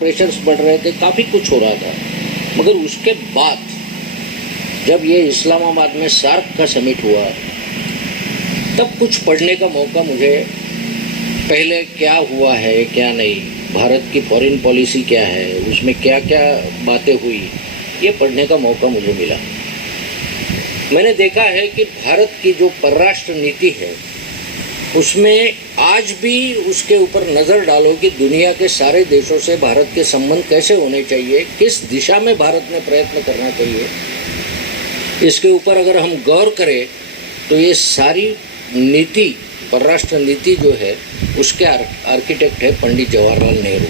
Pressures बढ़ रहे थे, काफ़ी कुछ हो रहा था। मगर उसके बाद जब ये इस्लामाबाद में सार्क का समिट हुआ, तब कुछ पढ़ने का मौका मुझे, पहले क्या हुआ है क्या नहीं, भारत की फॉरेन पॉलिसी क्या है, उसमें क्या क्या बातें हुई, ये पढ़ने का मौका मुझे मिला। मैंने देखा है कि भारत की जो परराष्ट्र नीति है उसमें आज भी उसके ऊपर नज़र डालो कि दुनिया के सारे देशों से भारत के संबंध कैसे होने चाहिए, किस दिशा में भारत ने प्रयत्न करना चाहिए, इसके ऊपर अगर हम गौर करें तो ये सारी नीति, परराष्ट्र नीति जो है उसके आर्किटेक्ट है पंडित जवाहरलाल नेहरू।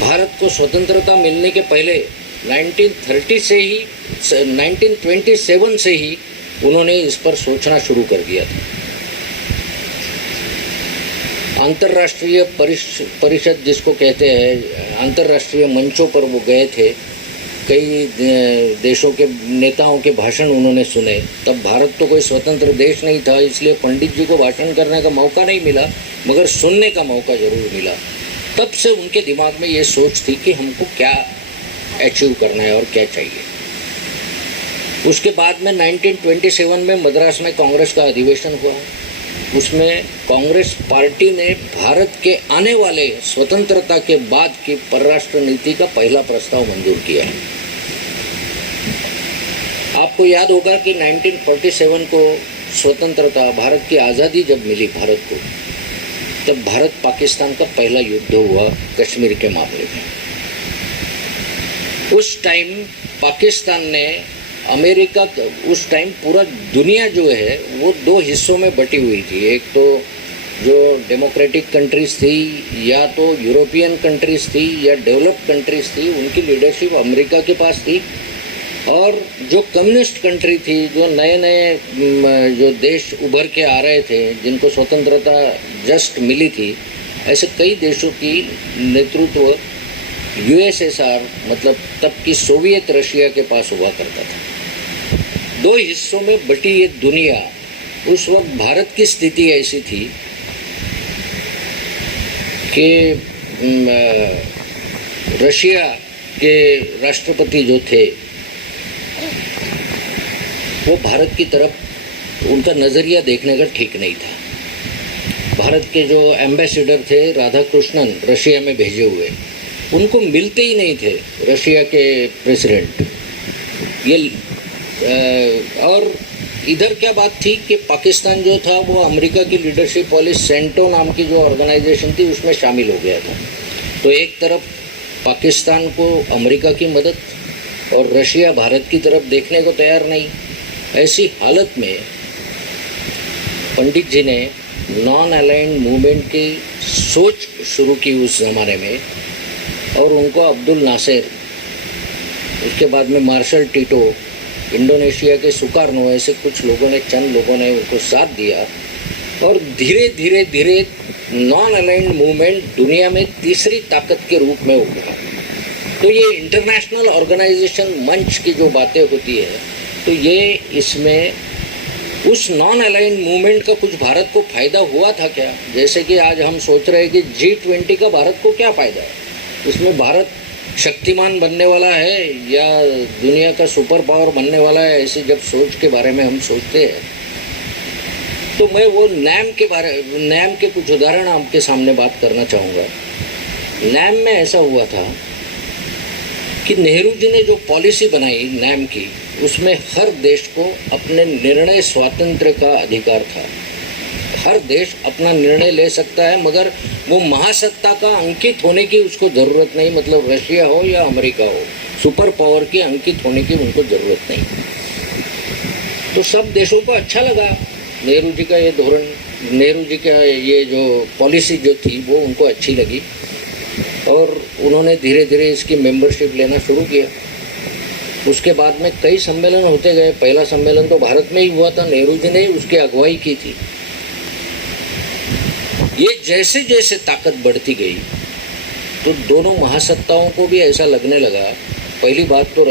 भारत को स्वतंत्रता मिलने के पहले 1930 से ही 1927 से ही उन्होंने इस पर सोचना शुरू कर दिया था। अंतर्राष्ट्रीय परिषद जिसको कहते हैं, अंतर्राष्ट्रीय मंचों पर वो गए थे, कई देशों के नेताओं के भाषण उन्होंने सुने। तब भारत तो कोई स्वतंत्र देश नहीं था, इसलिए पंडित जी को भाषण करने का मौका नहीं मिला, मगर सुनने का मौका ज़रूर मिला। तब से उनके दिमाग में ये सोच थी कि हमको क्या अचीव करना है और क्या चाहिए। उसके बाद में 1927 में मद्रास में कांग्रेस का अधिवेशन हुआ। उसमें कांग्रेस पार्टी ने भारत के आने वाले स्वतंत्रता के बाद की परराष्ट्र नीति का पहला प्रस्ताव मंजूर किया है। आपको याद होगा कि 1947 को स्वतंत्रता, भारत की आज़ादी जब मिली भारत को, तब भारत पाकिस्तान का पहला युद्ध हुआ कश्मीर के मामले में। उस टाइम पाकिस्तान ने अमेरिका, उस टाइम पूरा दुनिया जो है वो दो हिस्सों में बटी हुई थी। एक तो जो डेमोक्रेटिक कंट्रीज़ थी, या तो यूरोपियन कंट्रीज़ थी या डेवलप्ड कंट्रीज़ थी, उनकी लीडरशिप अमेरिका के पास थी। और जो कम्युनिस्ट कंट्री थी, जो नए नए जो देश उभर के आ रहे थे, जिनको स्वतंत्रता जस्ट मिली थी, ऐसे कई देशों की नेतृत्व यूएसएसआर, मतलब तब की सोवियत रशिया के पास हुआ करता था। दो हिस्सों में बटी ये दुनिया, उस वक्त भारत की स्थिति ऐसी थी कि रशिया के राष्ट्रपति जो थे वो भारत की तरफ, उनका नज़रिया देखने का ठीक नहीं था। भारत के जो एम्बेसडर थे राधाकृष्णन, रशिया में भेजे हुए, उनको मिलते ही नहीं थे रशिया के प्रेसिडेंट। ये और इधर क्या बात थी कि पाकिस्तान जो था वो अमेरिका की लीडरशिप वाली सेंटो नाम की जो ऑर्गेनाइजेशन थी उसमें शामिल हो गया था। तो एक तरफ पाकिस्तान को अमेरिका की मदद और रशिया भारत की तरफ देखने को तैयार नहीं। ऐसी हालत में पंडित जी ने नॉन अलाइंड मूवमेंट की सोच शुरू की उस ज़माने में, और उनको अब्दुल नासिर, उसके बाद में मार्शल टीटो, इंडोनेशिया के सुकार्नो, ऐसे कुछ लोगों ने, चंद लोगों ने उनको साथ दिया, और धीरे धीरे धीरे नॉन अलाइंड मूवमेंट दुनिया में तीसरी ताकत के रूप में उभरा। तो ये इंटरनेशनल ऑर्गेनाइजेशन मंच की जो बातें होती है, तो ये इसमें उस नॉन अलाइंड मूवमेंट का कुछ भारत को फ़ायदा हुआ था क्या? जैसे कि आज हम सोच रहे हैं कि G20 का भारत को क्या फ़ायदा है, उसमें भारत शक्तिमान बनने वाला है या दुनिया का सुपर पावर बनने वाला है, ऐसी जब सोच के बारे में हम सोचते हैं, तो मैं वो नैम के कुछ उदाहरण आपके सामने बात करना चाहूँगा। नैम में ऐसा हुआ था कि नेहरू जी ने जो पॉलिसी बनाई नैम की, उसमें हर देश को अपने निर्णय स्वातंत्र्य का अधिकार था। हर देश अपना निर्णय ले सकता है, मगर वो महासत्ता का अंकित होने की उसको ज़रूरत नहीं, मतलब रशिया हो या अमेरिका हो, सुपर पावर की अंकित होने की उनको ज़रूरत नहीं। तो सब देशों को अच्छा लगा नेहरू जी का ये धोरण, नेहरू जी का ये जो पॉलिसी जो थी वो उनको अच्छी लगी, और उन्होंने धीरे धीरे इसकी मेंबरशिप लेना शुरू किया। उसके बाद में कई सम्मेलन होते गए। पहला सम्मेलन तो भारत में ही हुआ था, नेहरू जी ने ही उसकी अगुवाई की थी। ये जैसे जैसे ताकत बढ़ती गई तो दोनों महासत्ताओं को भी ऐसा लगने लगा। पहली बात तो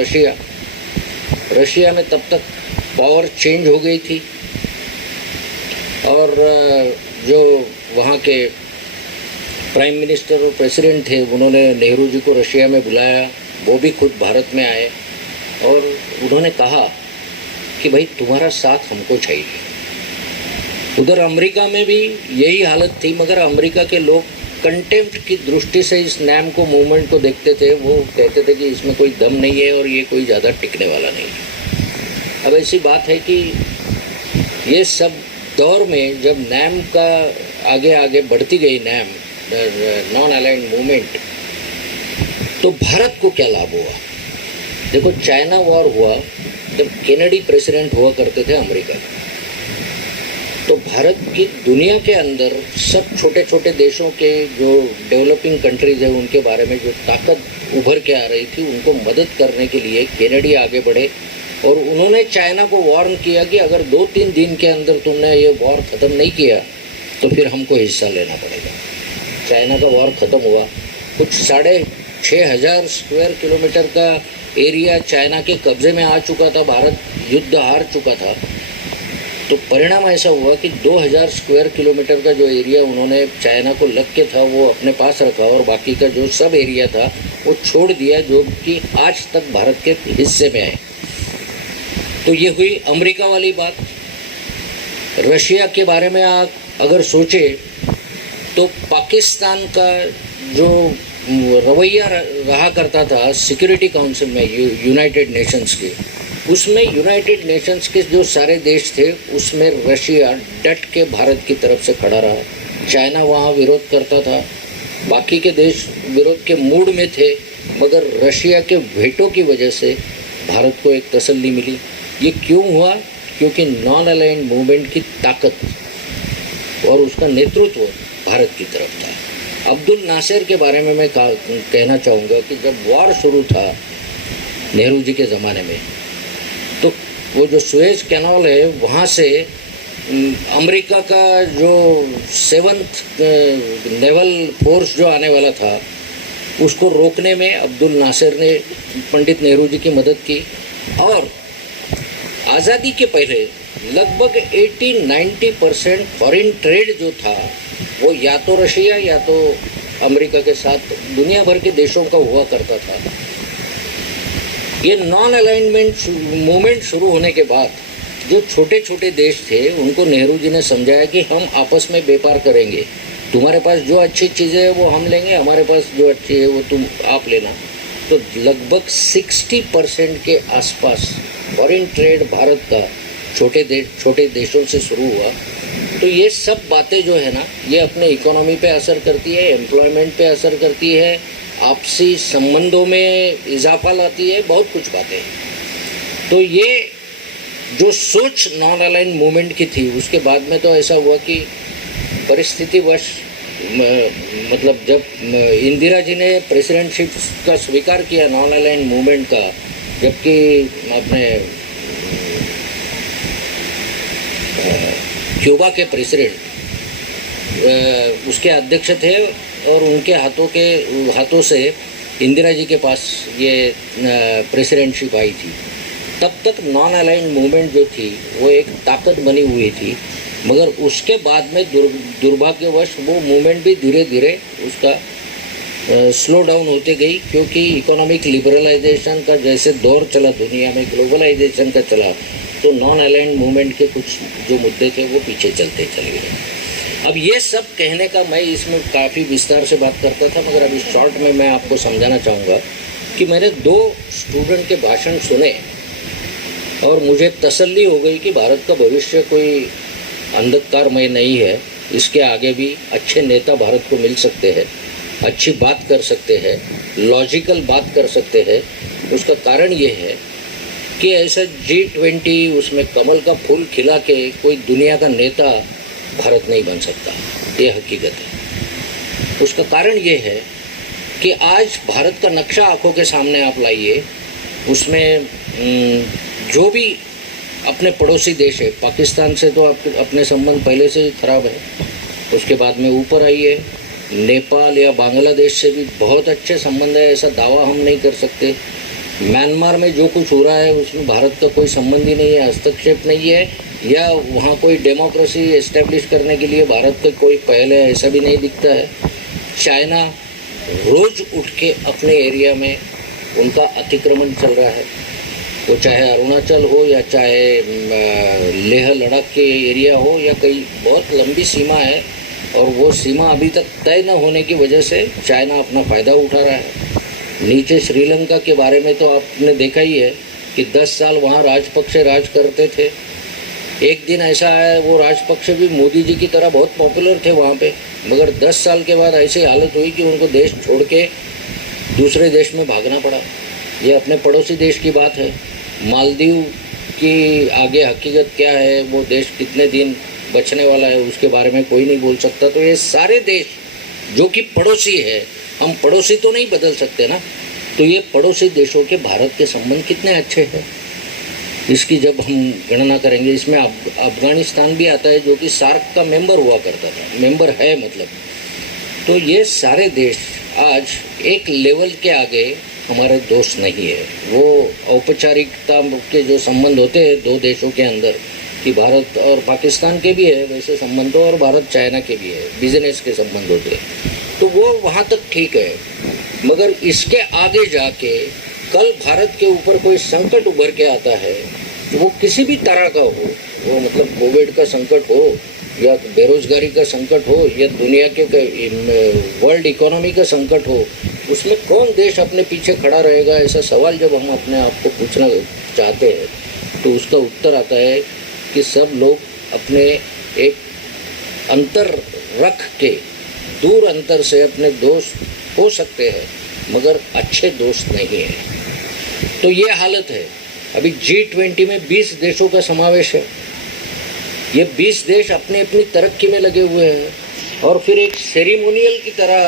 रशिया में तब तक पावर चेंज हो गई थी, और जो वहाँ के प्राइम मिनिस्टर और प्रेसिडेंट थे, उन्होंने नेहरू जी को रशिया में बुलाया, वो भी खुद भारत में आए और उन्होंने कहा कि भाई तुम्हारा साथ हमको चाहिए। उधर अमेरिका में भी यही हालत थी, मगर अमेरिका के लोग कंटेम्प्ट की दृष्टि से इस नाम को मूवमेंट को देखते थे। वो कहते थे कि इसमें कोई दम नहीं है और ये कोई ज़्यादा टिकने वाला नहीं है। अब ऐसी बात है कि ये सब दौर में जब नाम का आगे आगे बढ़ती गई नाम नॉन अलाइंड मूवमेंट, तो भारत को क्या लाभ हुआ? देखो, चाइना वॉर हुआ जब केनेडी प्रेसिडेंट हुआ करते थे अमेरिका के, तो भारत की दुनिया के अंदर सब छोटे छोटे देशों के जो डेवलपिंग कंट्रीज है उनके बारे में जो ताकत उभर के आ रही थी, उनको मदद करने के लिए केनेडी आगे बढ़े और उन्होंने चाइना को वार्न किया कि अगर 2-3 दिन के अंदर तुमने ये वॉर ख़त्म नहीं किया तो फिर हमको हिस्सा लेना पड़ेगा। चाइना का वॉर ख़त्म हुआ, कुछ 6,500 स्क्वायर किलोमीटर का एरिया चाइना के कब्ज़े में आ चुका था, भारत युद्ध हार चुका था। तो परिणाम ऐसा हुआ कि 2,000 स्क्वायर किलोमीटर का जो एरिया उन्होंने चाइना को लग के था वो अपने पास रखा और बाकी का जो सब एरिया था वो छोड़ दिया, जो कि आज तक भारत के हिस्से में है। तो ये हुई अमेरिका वाली बात। रशिया के बारे में अगर सोचे तो पाकिस्तान का जो रवैया रहा करता था सिक्योरिटी काउंसिल में यूनाइटेड नेशंस के, उसमें यूनाइटेड नेशंस के जो सारे देश थे उसमें रशिया डट के भारत की तरफ से खड़ा रहा। चाइना वहाँ विरोध करता था, बाकी के देश विरोध के मूड में थे, मगर रशिया के वेटो की वजह से भारत को एक तसल्ली मिली। ये क्यों हुआ? क्योंकि नॉन अलाइंड मूवमेंट की ताकत और उसका नेतृत्व भारत की तरफ था। अब्दुल नासिर के बारे में मैं कहना चाहूँगा कि जब वॉर शुरू था नेहरू जी के ज़माने में, तो वो जो सुएज कैनाल है वहाँ से अमेरिका का जो 7th नेवल फोर्स जो आने वाला था उसको रोकने में अब्दुल नासिर ने पंडित नेहरू जी की मदद की। और आज़ादी के पहले लगभग 80-90% फॉरेन ट्रेड जो था वो या तो रशिया या तो अमेरिका के साथ दुनिया भर के देशों का हुआ करता था। ये नॉन अलाइनमेंट मूवमेंट शुरू होने के बाद जो छोटे छोटे देश थे उनको नेहरू जी ने समझाया कि हम आपस में व्यापार करेंगे, तुम्हारे पास जो अच्छी चीज़ें हैं वो हम लेंगे, हमारे पास जो अच्छी है वो तुम आप लेना। तो लगभग 60% के आसपास फॉरेन ट्रेड भारत का छोटे देशों से शुरू हुआ। तो ये सब बातें जो है ना, ये अपने इकोनॉमी पे असर करती है, एम्प्लॉयमेंट पे असर करती है, आपसी संबंधों में इजाफा लाती है, बहुत कुछ बातें। तो ये जो सोच नॉन अलाइन मूवमेंट की थी, उसके बाद में तो ऐसा हुआ कि परिस्थितिवश मतलब जब इंदिरा जी ने प्रेसिडेंटशिप का स्वीकार किया नॉन अलाइन मूवमेंट का, जबकि अपने क्यूबा के प्रेसिडेंट उसके अध्यक्ष थे और उनके हाथों से इंदिरा जी के पास ये प्रेसिडेंटशिप आई थी, तब तक नॉन अलाइंड मूवमेंट जो थी वो एक ताकत बनी हुई थी। मगर उसके बाद में दुर्भाग्यवश वो मूवमेंट भी धीरे धीरे उसका स्लो डाउन होते गई, क्योंकि इकोनॉमिक लिबरलाइजेशन का जैसे दौर चला दुनिया में, ग्लोबलाइजेशन का चला, तो नॉन अलाइंड मूवमेंट के कुछ जो मुद्दे थे वो पीछे चलते चले गए। अब ये सब कहने का मैं इसमें काफ़ी विस्तार से बात करता था, मगर अभी शॉर्ट में मैं आपको समझाना चाहूँगा कि मैंने 2 स्टूडेंट के भाषण सुने और मुझे तसल्ली हो गई कि भारत का भविष्य कोई अंधकारमय नहीं है। इसके आगे भी अच्छे नेता भारत को मिल सकते हैं, अच्छी बात कर सकते हैं, लॉजिकल बात कर सकते हैं। उसका कारण ये है कि ऐसा G20 उसमें कमल का फूल खिला के कोई दुनिया का नेता भारत नहीं बन सकता, ये हकीकत है। उसका कारण ये है कि आज भारत का नक्शा आंखों के सामने आप लाइए, उसमें जो भी अपने पड़ोसी देश है, पाकिस्तान से तो अपने संबंध पहले से ही खराब है, उसके बाद में ऊपर आइए नेपाल या बांग्लादेश से भी बहुत अच्छे संबंध है, ऐसा दावा हम नहीं कर सकते। म्यांमार में जो कुछ हो रहा है उसमें भारत का कोई संबंध ही नहीं है, हस्तक्षेप नहीं है, या वहाँ कोई डेमोक्रेसी एस्टेब्लिश करने के लिए भारत का कोई पहल है, ऐसा भी नहीं दिखता है। चाइना रोज उठ के अपने एरिया में उनका अतिक्रमण चल रहा है, वो चाहे अरुणाचल हो या चाहे लेह लद्दाख के एरिया हो या कई बहुत लंबी सीमा है, और वो सीमा अभी तक तय न होने की वजह से चाइना अपना फ़ायदा उठा रहा है। नीचे श्रीलंका के बारे में तो आपने देखा ही है कि 10 साल वहाँ राजपक्षे राज करते थे। एक दिन ऐसा है वो राजपक्षे भी मोदी जी की तरह बहुत पॉपुलर थे वहाँ पे, मगर 10 साल के बाद ऐसी हालत हुई कि उनको देश छोड़ के दूसरे देश में भागना पड़ा। ये अपने पड़ोसी देश की बात है। मालदीव की आगे हकीकत क्या है, वो देश कितने दिन बचने वाला है, उसके बारे में कोई नहीं बोल सकता। तो ये सारे देश जो कि पड़ोसी है, हम पड़ोसी तो नहीं बदल सकते ना, तो ये पड़ोसी देशों के भारत के संबंध कितने अच्छे हैं, इसकी जब हम गणना करेंगे, इसमें अफगानिस्तान भी आता है जो कि सार्क का मेंबर हुआ करता था, मेंबर है मतलब। तो ये सारे देश आज एक लेवल के आगे हमारे दोस्त नहीं है। वो औपचारिकता के जो संबंध होते हैं दो देशों के अंदर, कि भारत और पाकिस्तान के भी है वैसे संबंध, और भारत चाइना के भी है, बिजनेस के संबंध होते हैं, तो वो वहाँ तक ठीक है। मगर इसके आगे जाके कल भारत के ऊपर कोई संकट उभर के आता है, वो किसी भी तरह का हो, वो मतलब कोविड का संकट हो या बेरोजगारी का संकट हो या दुनिया के वर्ल्ड इकोनॉमी का संकट हो, उसमें कौन देश अपने पीछे खड़ा रहेगा, ऐसा सवाल जब हम अपने आप को पूछना चाहते हैं तो उसका उत्तर आता है कि सब लोग अपने एक अंतर रख के, दूर अंतर से अपने दोस्त हो सकते हैं मगर अच्छे दोस्त नहीं हैं। तो ये हालत है। अभी G20 में 20 देशों का समावेश है। ये 20 देश अपनी अपनी तरक्की में लगे हुए हैं, और फिर एक सेरेमोनियल की तरह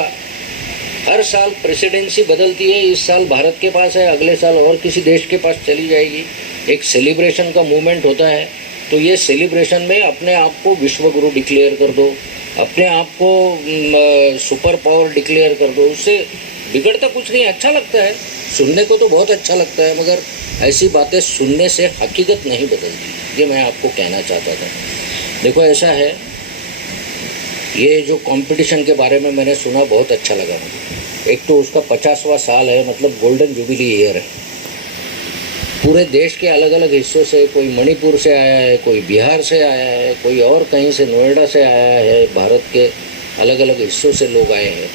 हर साल प्रेसिडेंसी बदलती है। इस साल भारत के पास है, अगले साल और किसी देश के पास चली जाएगी। एक सेलिब्रेशन का मूवमेंट होता है। तो ये सेलिब्रेशन में अपने आप को विश्व गुरु डिक्लेयर कर दो, अपने आप को सुपर पावर डिक्लेयर कर दो, उससे बिगड़ता कुछ नहीं, अच्छा लगता है, सुनने को तो बहुत अच्छा लगता है, मगर ऐसी बातें सुनने से हकीकत नहीं बदलती। ये मैं आपको कहना चाहता था। देखो ऐसा है, ये जो कंपटीशन के बारे में मैंने सुना बहुत अच्छा लगा मुझे। एक तो उसका 50वां साल है, मतलब गोल्डन जुबिली ईयर है। पूरे देश के अलग अलग हिस्सों से, कोई मणिपुर से आया है, कोई बिहार से आया है, कोई और कहीं से नोएडा से आया है, भारत के अलग अलग हिस्सों से लोग आए हैं।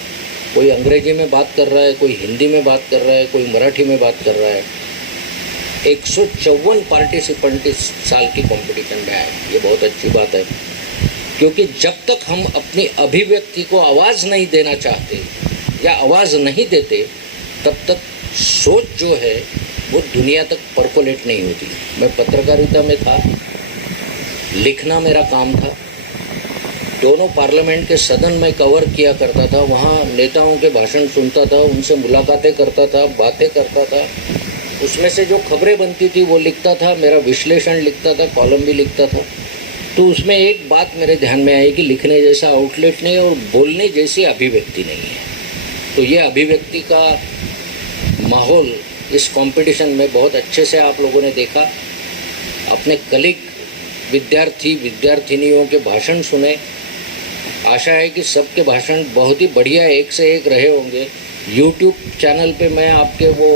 कोई अंग्रेजी में बात कर रहा है, कोई हिंदी में बात कर रहा है, कोई मराठी में बात कर रहा है। 154 पार्टिसिपेंट इस साल की कंपटीशन में आए। ये बहुत अच्छी बात है, क्योंकि जब तक हम अपनी अभिव्यक्ति को आवाज़ नहीं देना चाहते या आवाज़ नहीं देते, तब तक सोच जो है वो दुनिया तक परकोलेट नहीं होती। मैं पत्रकारिता में था, लिखना मेरा काम था, दोनों पार्लियामेंट के सदन में कवर किया करता था, वहाँ नेताओं के भाषण सुनता था, उनसे मुलाकातें करता था, बातें करता था, उसमें से जो खबरें बनती थी वो लिखता था, मेरा विश्लेषण लिखता था, कॉलम भी लिखता था। तो उसमें एक बात मेरे ध्यान में आई कि लिखने जैसा आउटलेट नहीं और बोलने जैसी अभिव्यक्ति नहीं है। तो ये अभिव्यक्ति का माहौल इस कंपटीशन में बहुत अच्छे से आप लोगों ने देखा। अपने कलीग विद्यार्थिनियों के भाषण सुने। आशा है कि सबके भाषण बहुत ही बढ़िया एक से एक रहे होंगे। यूट्यूब चैनल पे मैं आपके वो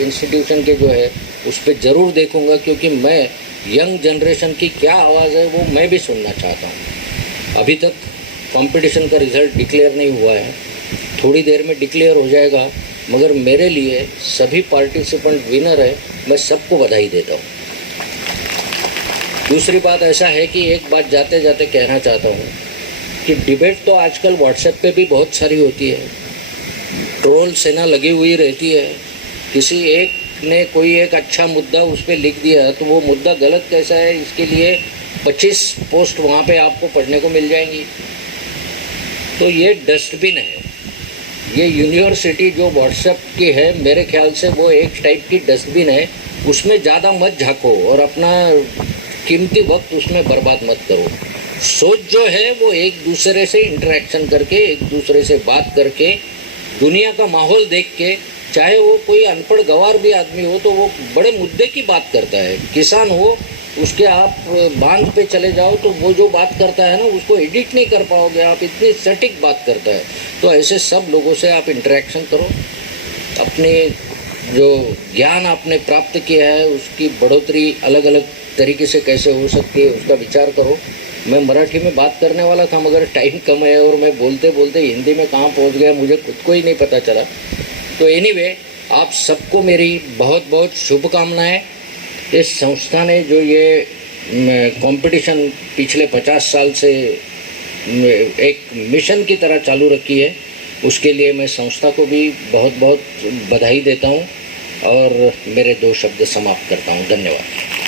इंस्टीट्यूशन के जो है उस पर ज़रूर देखूंगा, क्योंकि मैं यंग जनरेशन की क्या आवाज़ है वो मैं भी सुनना चाहता हूँ। अभी तक कंपटीशन का रिज़ल्ट डिक्लेयर नहीं हुआ है, थोड़ी देर में डिक्लेयर हो जाएगा, मगर मेरे लिए सभी पार्टिसिपेंट विनर है, मैं सबको बधाई देता हूँ। दूसरी बात ऐसा है कि एक बात जाते जाते कहना चाहता हूँ कि डिबेट तो आजकल व्हाट्सएप पे भी बहुत सारी होती है, ट्रोल सेना लगी हुई रहती है। किसी एक ने कोई एक अच्छा मुद्दा उस पर लिख दिया तो वो मुद्दा गलत कैसा है, इसके लिए 25 पोस्ट वहाँ पे आपको पढ़ने को मिल जाएंगी। तो ये डस्टबिन है, ये यूनिवर्सिटी जो व्हाट्सएप की है, मेरे ख्याल से वो एक टाइप की डस्टबिन है। उसमें ज़्यादा मत झाँको और अपना कीमती वक्त उसमें बर्बाद मत करो। सोच जो है वो एक दूसरे से इंटरेक्शन करके, एक दूसरे से बात करके, दुनिया का माहौल देख के, चाहे वो कोई अनपढ़ गंवार भी आदमी हो तो वो बड़े मुद्दे की बात करता है, किसान हो उसके आप बांध पे चले जाओ तो वो जो बात करता है ना उसको एडिट नहीं कर पाओगे आप, इतनी सटीक बात करता है। तो ऐसे सब लोगों से आप इंटरेक्शन करो, अपने जो ज्ञान आपने प्राप्त किया है उसकी बढ़ोतरी अलग अलग तरीके से कैसे हो सकती है उसका विचार करो। मैं मराठी में बात करने वाला था मगर टाइम कम है और मैं बोलते बोलते हिंदी में कहाँ पहुँच गया मुझे खुद को ही नहीं पता चला। तो एनीवे, आप सबको मेरी बहुत बहुत शुभकामनाएं। इस संस्था ने जो ये कंपटीशन पिछले 50 साल से एक मिशन की तरह चालू रखी है, उसके लिए मैं संस्था को भी बहुत बहुत बधाई देता हूँ और मेरे 2 शब्द समाप्त करता हूँ। धन्यवाद।